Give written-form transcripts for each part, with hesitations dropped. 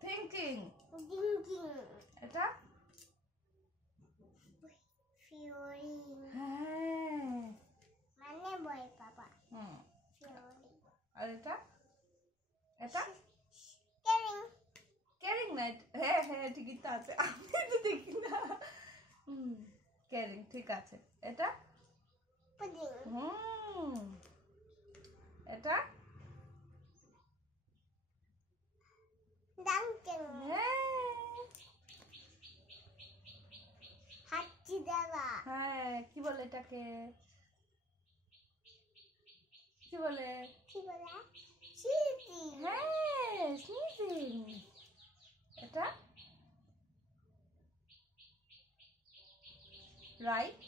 thinking এটা হ্যাঁ মানে বই পাপা আর এটা এটা কেয়ারিং কেয়ারিং না হ্যাঁ হ্যাঁ ঠিকই তো আছে আমি তো দেখি না কেয়ারিং ঠিক আছে এটা পুডিং এটা ডাঙ্কিং হ্যাঁ হাঁচি দেওয়া হ্যাঁ কি বলে এটাকে কি বলে স্নিজিং হ্যাঁ স্নিজিং এটা রাইট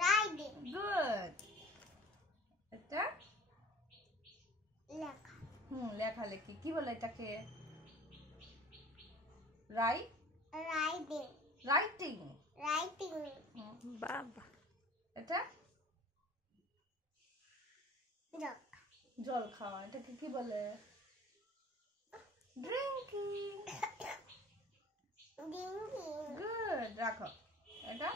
রাইডিং গুড এটা লেখা লেখালেখি কি বলে এটাকে রাইট রাইডিং রাইটিং রাইটিং বাবা এটা জগ জল খাওয়া এটাকে কি বলে ড্রিঙ্কিং ডিঙ্গিং গুড রাখো এটা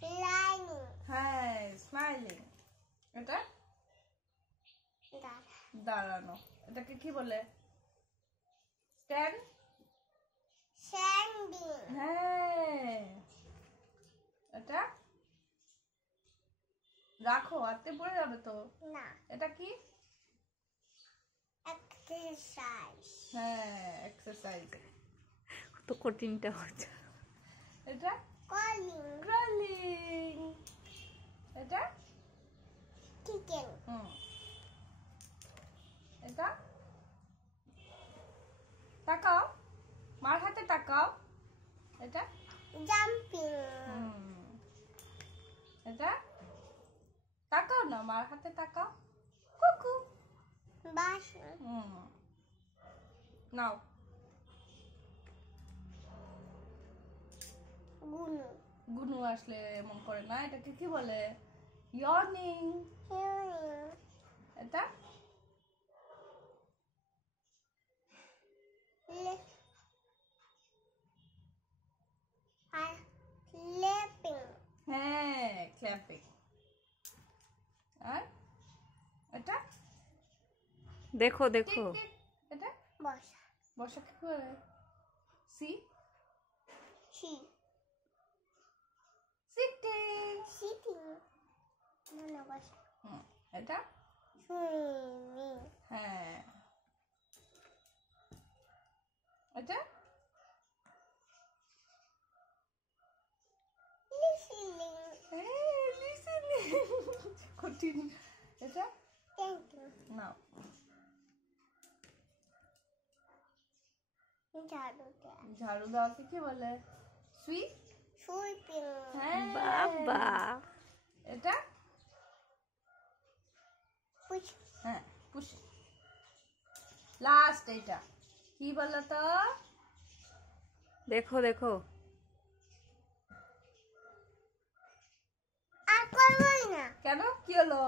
ফ্লাইং হ্যাঁ স্মাইলিং এটা দাঁড়ানো এটাকে কি বলে স্ট্যান্ড স্ট্যান্ডিং হ্যাঁ এটা রাখো আতে পড়ে যাবে তো না এটা কি এক্সারসাইজ হ্যাঁ এক্সারসাইজ তো কঠিনটা হচ্ছে এটা কলিং ক্রলিং এটা কিকিং এটা তাকাও মার হাতে তাকাও এটা জাম্পিং এটা তাকাও না মার হাতে তাকাও কুকু বাসন নাও গুনু গুনু আসলে এমন করে না এটাকে কি বলে ইয়র্নিং হিয়ারিং এটা লেপিং হ্যাঁ ক্ল্যাপিং আর এটা দেখো দেখো টিক টিক এটা বসা বসা কি করে সি সি সিটিং সিটিং না বসা এটা সুইমিং হ্যাঁ এটা লিসনিং হ্যাঁ লিসেনিং কঠিন এটা থ্যাঙ্কিং নাও ঝাড়ু দেওয়া ঝাড়ু দেওয়াকে কি বলে সুইপ সুইপিং হ্যাঁ বাবা এটা পুশ হ্যাঁ পুশ লাস্ট এটা কি বলো তো দেখো দেখো আর করবই না কেন কি হলো